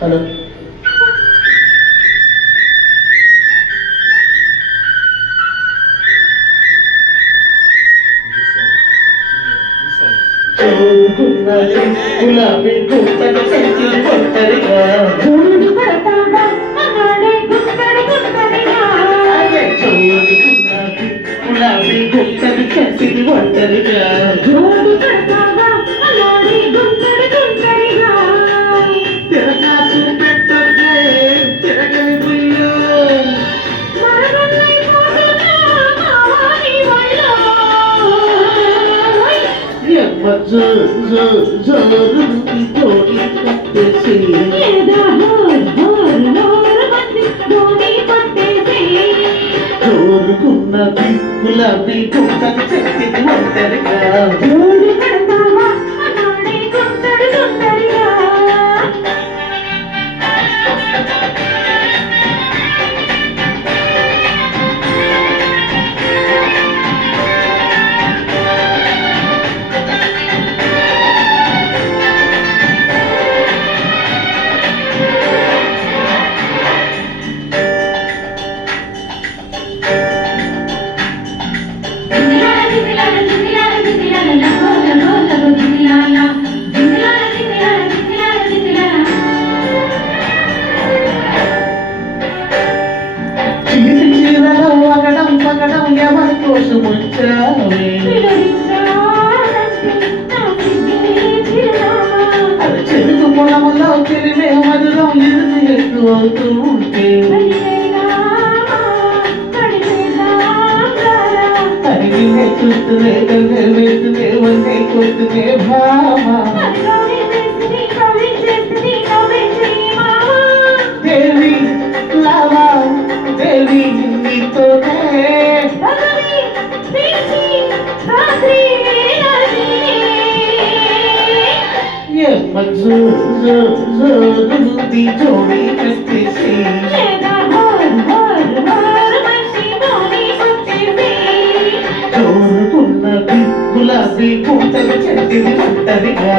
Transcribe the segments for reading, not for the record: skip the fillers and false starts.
hello గులాబీ గుంటలు చెక్కి ఒంటరిగా గులాబీ గుంటలు చెక్కి ఒంటరిగా తిరగాసు పెట్టే తిరగని పుయ్యో జోరు తోడి కట్టేసి జోరుకున్నది గులాబీ గుంటలు చెక్కి ఒంటరిగా ఎవరి కోసం వచ్చావే అది చెరుకు పొలంలో చెరిమే మధురం ఎదురు ఎక్కువ అవుతూ ఉంటే అడిగినే చూస్తూనే కన్నే వేస్తూనే వంటే కొడుతూనే భామా దేవి లావా దేవి నీతోనే జోరుది జోడి కట్టేసి జోరుకున్నది గులాబీ గుంటలు చెట్టిది ఒంటరిగా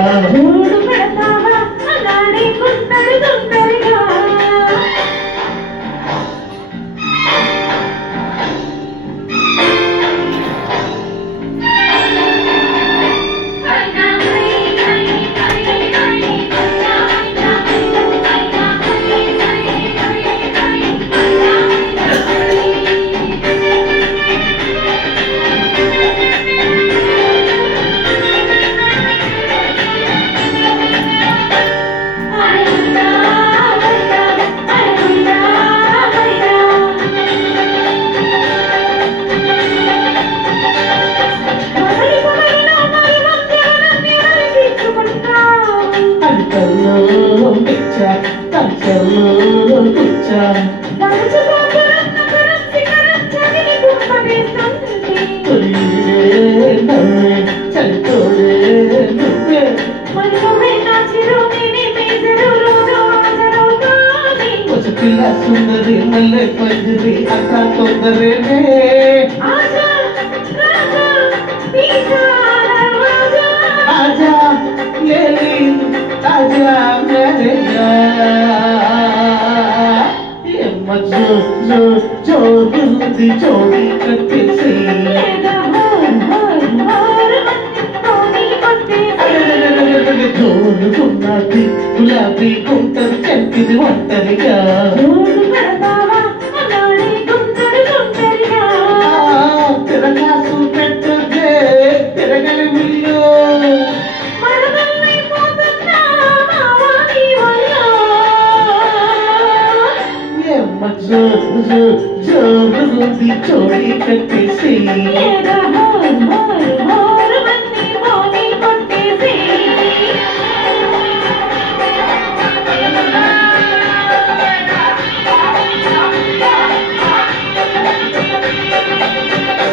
సుందరి మల్లె పందిరి అక్క తొందరనే ఆజా లేలి తాజా మేరేజా జోరుది జోడి కట్టేసి జోరుకున్నది గులాబీ గుంటలు చెక్కిది ఒంటరిగా తిరగాసు పెట్టే తిరగని పుయ్యో జోరుది జోడి కట్టేసి